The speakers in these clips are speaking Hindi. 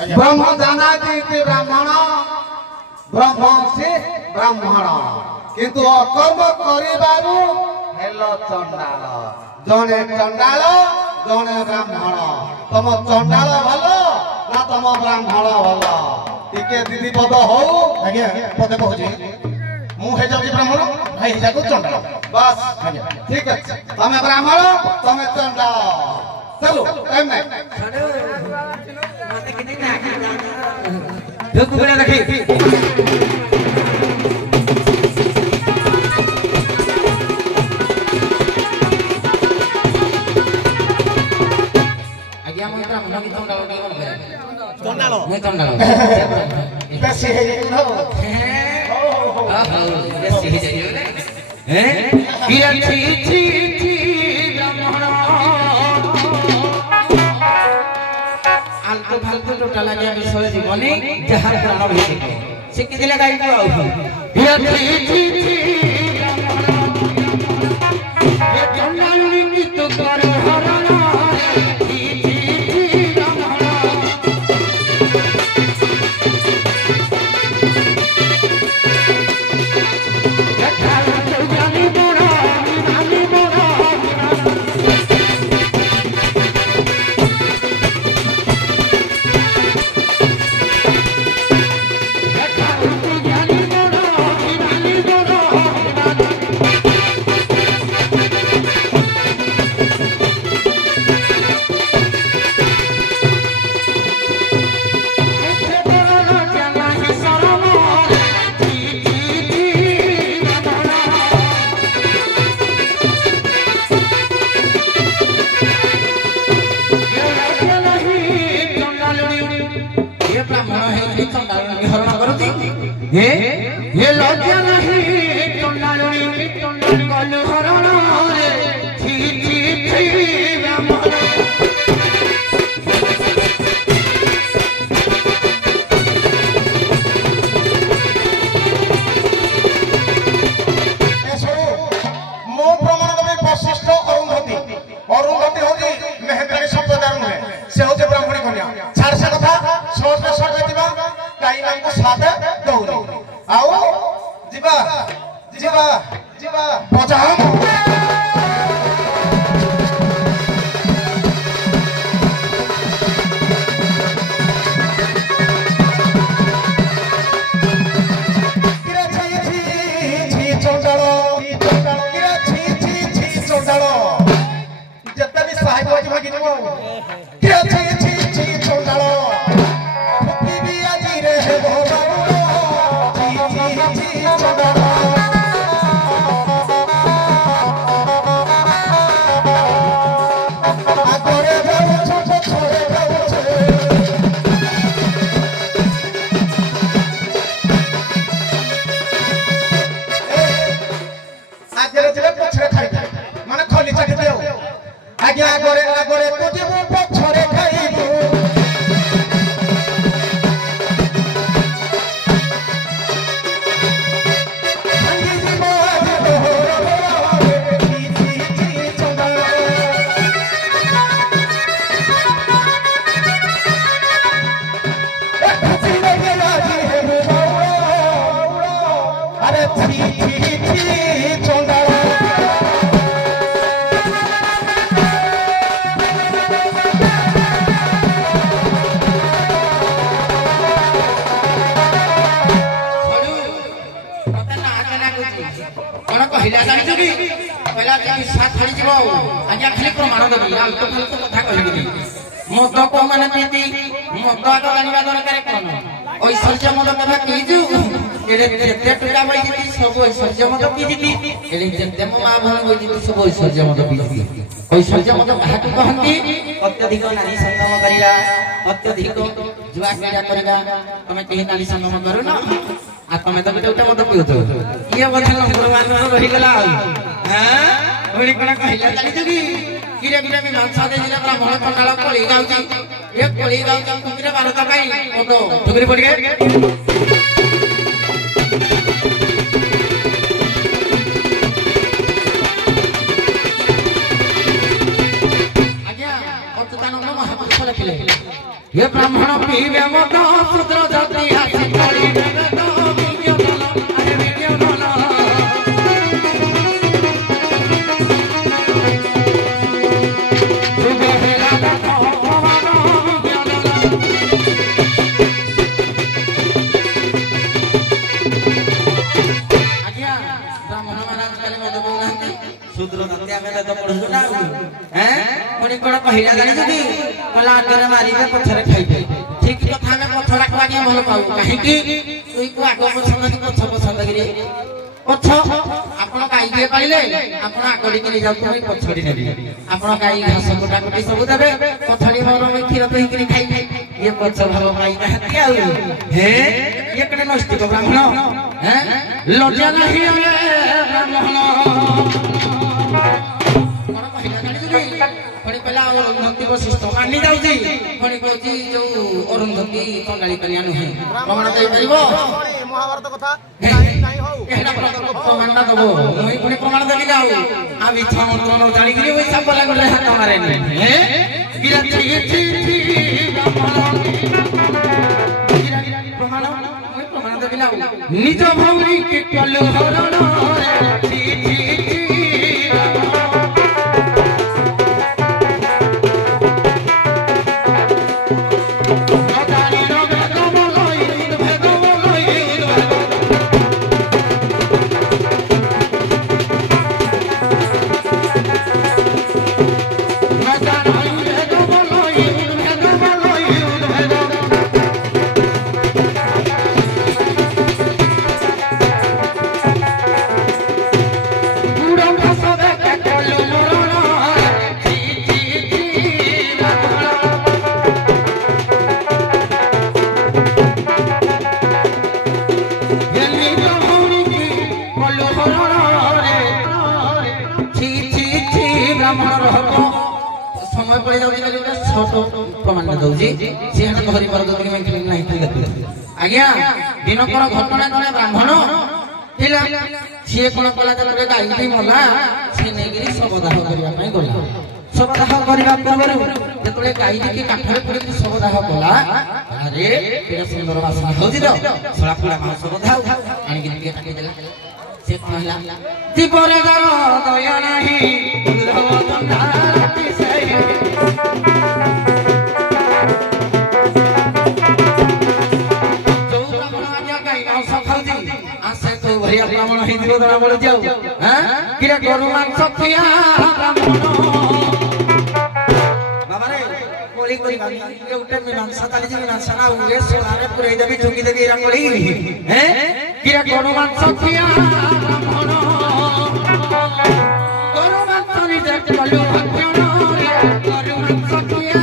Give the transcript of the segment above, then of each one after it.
ब्रह्म जानाति ब्राह्मण ब्रह्मसी ब्राह्मण किंतु अकर्म करिबारु हेलो चंडाल जने चंडाल जने ब्राह्मण तम चंडाल भलो ना तम ब्राह्मण भलो टिके दीदी पद हो आज्ञा पदे कहूची मु हे जाउची ब्राह्मण भाई जाको चंडाल बस आज्ञा ठीक है तमे ब्राह्मण तमे चंडाल चलो टाइम नहीं माते किने ना जो कुबड़ा रखी आज्ञा मंत्र मन की चंडाल के बोल चंडाल मैं चंडाल बेसी हे नो बेसी हे जाइयो हैं किरा छी छी छी ब्राह्मण आलतू फालतू टोटा लागिया विषय जीवनी जहार प्राण भेटी सिक्की दिले गाई को आउ किरा छी छी छी ब्राह्मण ये चंडाल नी तो कर हरण छी छी छी ब्राह्मण ये लज्जा नहीं टंडालुनी कल हरण रे छी छी छी ब्राह्मण ऐसो मो प्रमाण में वशिष्ठ अरुंधति होगी मेहंद्री संप्रदाय में से होते ब्राह्मणी कन्या छाड़ से कथा शॉर्ट में शॉर्ट दिबा काई नाम को साथ दौरी आओ जीवा जीवा जीवा बचाओ किरा छी छी छी चंडालो किरा छी छी छी चंडालो जत्ता भी साहेब बाजी भागी देबो किरा छी छी छी चंडालो फुकी भी आजी रे हो आज्ञा करे तुझे वो पछरे खाइबू अरे छी छी छी चंडाल पहिला जानि जगी पहिला जगी साथ छड़ी जीवो आज्ञा खाली प्रमाण देबी आलतो फालतो कथा कहबी मद को माने पीती मद आग जानिबा दरकार कोन ऐश्वर्य मद कथा कीजु एले जेते टुका बई जीती सब ऐश्वर्य मद पीजीती एले जेते मा भण बई जीती सब ऐश्वर्य मद पीजीती ऐश्वर्य मद काहाकु कहंती अत्यधिक नारी संगम करिया अत्यधिक जुआ क्रीड़ा करबा तमे केही नारी संगम करू ना आ तमे तो गोटे मत पिउतो ये बथन भगवान रही गला हां ओडी कोना कहिला जानि जगी किरे किरे मी मांसा दे जिला ब्राह्मण कंडाल कोली गाउची एक कोली गाउची कुकिरे भारत पाई ओतो ठुकरी पड़ी गए आज्ञा अच्युतानंद महापुरुष लिखिले ये ब्राह्मण पीवे मद शूद्र जाति आसी करिवे वेद विज्ञान अरे विज्ञान शूद्र जाति आमे तो पढु ना हैं कोनी कोन कहिला जानि जदी कला आगे मारिबे पछरे खाइबे ठीक कथा में पछरा खवा के भलो पाऊ काहे कि तुई को आगो पसंद कि पछ पसंद करी पछ आपण काइबे पाइले आपण आगडी के जाउ तुई पछडी नेबी आपण काई घास कोटा कोटी सब देबे पछडी भरो में खीर तही कि खाइ ये पछ भलो पाई रहती आउ हे ये कने नष्ट तो ब्राह्मण हैं लज्जा नहीं रे ब्राह्मण पड़ी पहला अरुंधति वशिष्ठ मानि जाउची पड़ी कहउची जो अरुंधति कंगाली कन्या नुहे प्रमाण दे परिबो महाभारत कथा नाही हो एना प्रमाण दबो मोई पड़ी प्रमाण देबी जाऊ आ बिछा मंत्र न जानि गिरी ओइ सब बोला गरे हाथ मारे ने हे गिरा छी प्रमाण मोई प्रमाण देबी जाऊ निज भौरी के कलु हरण छी समय पड़े प्रमाण दौजी सी धरी पार आज्ञा दिनकर घटना जड़े ब्राह्मण सी कौन कला गाई मला सी नहीं शवदाह करने गला शवदाह करने पूर्व जो गाई की काठरे पड़ शवदाह कला अरे सुंदर बासना हो शला पुला शवदाह आनिक से कहला दीपरे दया नहीं ब्राह्मण हिंदू ब्राह्मण जाऊ किरा गरु मांस खिया बाबा रे कोली कोली बानी उठे मीमांसा ताली जी मीमांसा ना उगे सोनारे पुरै देबी ठुकी देबी रंगोली हैं किरा गरु मांस खिया ब्राह्मण गरु मांस नि देख कलु भक्तिनो गरु मांस खिया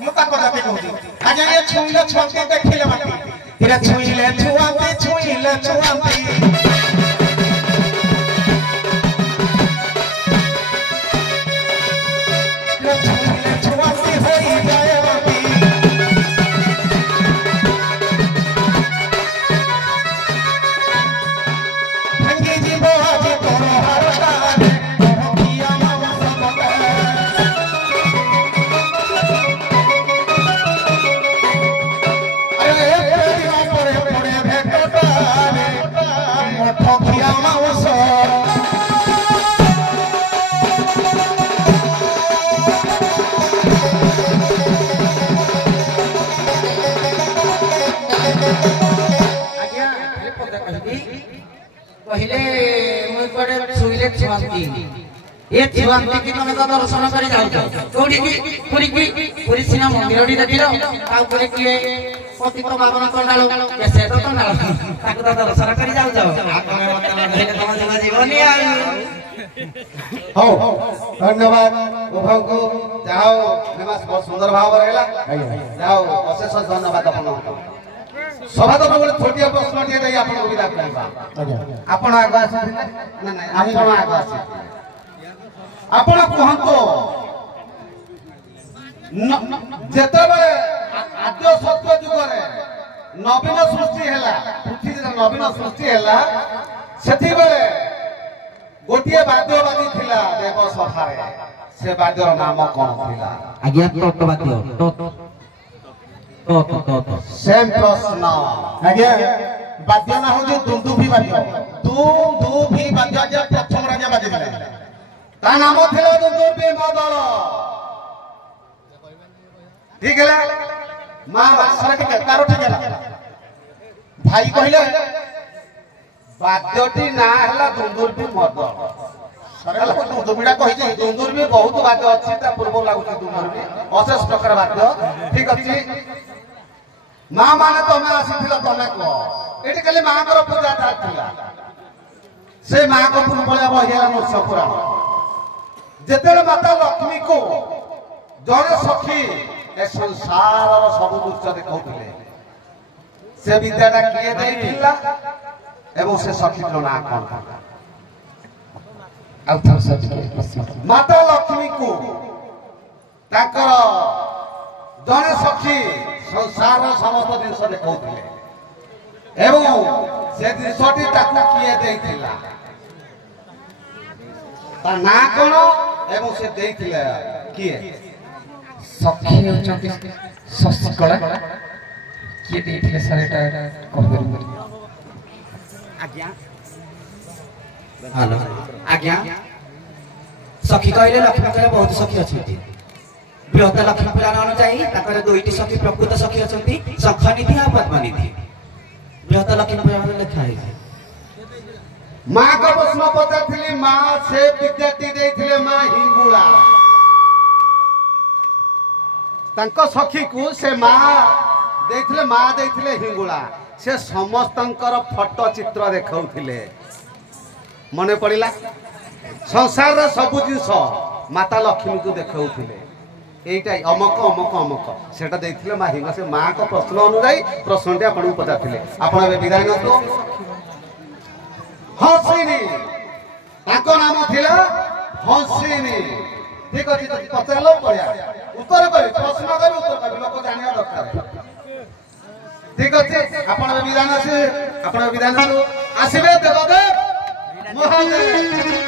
मुता को जाते कहूची आज्ञा ये छुइले छुआते देखिले माटी तेरा छुइले छुआते पहले मुई पड़े सुइले छुआंती ए छुआंती कि तमे तो दर्शन करी जाउ कोडी की पुरी सिना मंदिर डी देखिलो आ ऊपर किए पतित बाबन कंडालो कैसे तो कंडालो ताको तो दर्शन करी जाउ आपने मत लगे तम जीवनी आ हो धन्यवाद उभव को जाओ नमस्कार बहुत सुंदर भाव रहला जाओ अशेष धन्यवाद आपन सभा तो बोले छोटिया प्रश्न टे दई आपन विदा करबा आपन आगा आसी ना ना आपन आगा आसी आपन कहंतो जेतेबे आद्य सत्य युग रे नवीन सृष्टि हैला पृथ्वी रे नवीन सृष्टि हैला सेति बेले गोटिए वाद्यवादी थिला देव सभारे से वाद्यर नाम कोन थिला आज्ञा तत्वाद्य तो सेम प्रश्न आगे वाद्य ना हो जो दुंदुभी वाद्य दुंदुभी वाद्य जे प्रथम राजा बाजिले ता नाम थिला दुंदुभी मदल ठीक है मां मासरा के कारो ठीक है भाई कहिले वाद्यटी ना हला दुंदुभी मदल सरला दुंदुभीडा कहि जे दुंदुभी बहुत वाद्य अछि ता पूर्व लागु दुंदुभी अशेष प्रकार वाद्य ठीक अछि मां माने तमे आसीथिला तमे को एठी खाली मां कर पूजा थाथिला से मां को पुनपळा बहिला नोस पुराण जेतेले माता लक्ष्मी को जने सखी ए संसार सब दुष्ट देखौथिले से विद्याटा किए दैथिला एवं से सखी रो ना कोन आउथर सखी माता लक्ष्मी को ताकर जने सखी संसार समस्त जिनस देखौथिले एवं से जिनसटी ताकू किए दैथिला ता ना कोन एवं से दैथिले किए सखी होचंती शशिकला किए दैथिले सर एटा कहबे आज्ञा हेलो आज्ञा सखी कहले लक्ष्मी कहले बहुत सखी अछि बृहत लक्ष्मी पुराण अनुଯାयी ताकर दुईटी सखी प्रकृत सखी अछंती सखनिधि आ पद्मनिधि बृहत लक्ष्मी पुराण लिखा है मां को प्रश्न पचारथिली मां से विद्यार्थी दैथिले मां हिंगुळा तांको सखी को से मां दैथिले हिंगुळा से समस्तंकर फोटो चित्र देखौथिले मने पड़िला संसार रे सब जिंस माता लक्ष्मी को देखौथिले एटा अमक अमक अमक सेटा दैथिले मा हिंग से मां को प्रश्न अनुଯାयी प्रश्नटे आपण पचारथिले आपण बे विदाय नतो हंसिनी ताको नाम थिला हंसिनी ठीक अछि पचारलो पया उत्तर करी प्रश्न करी उत्तर करी लोक जानिया दरकार ठीक अछि आपण बे विदाय नसे आपण विदाय नसु आसीबे देवदेव महादेव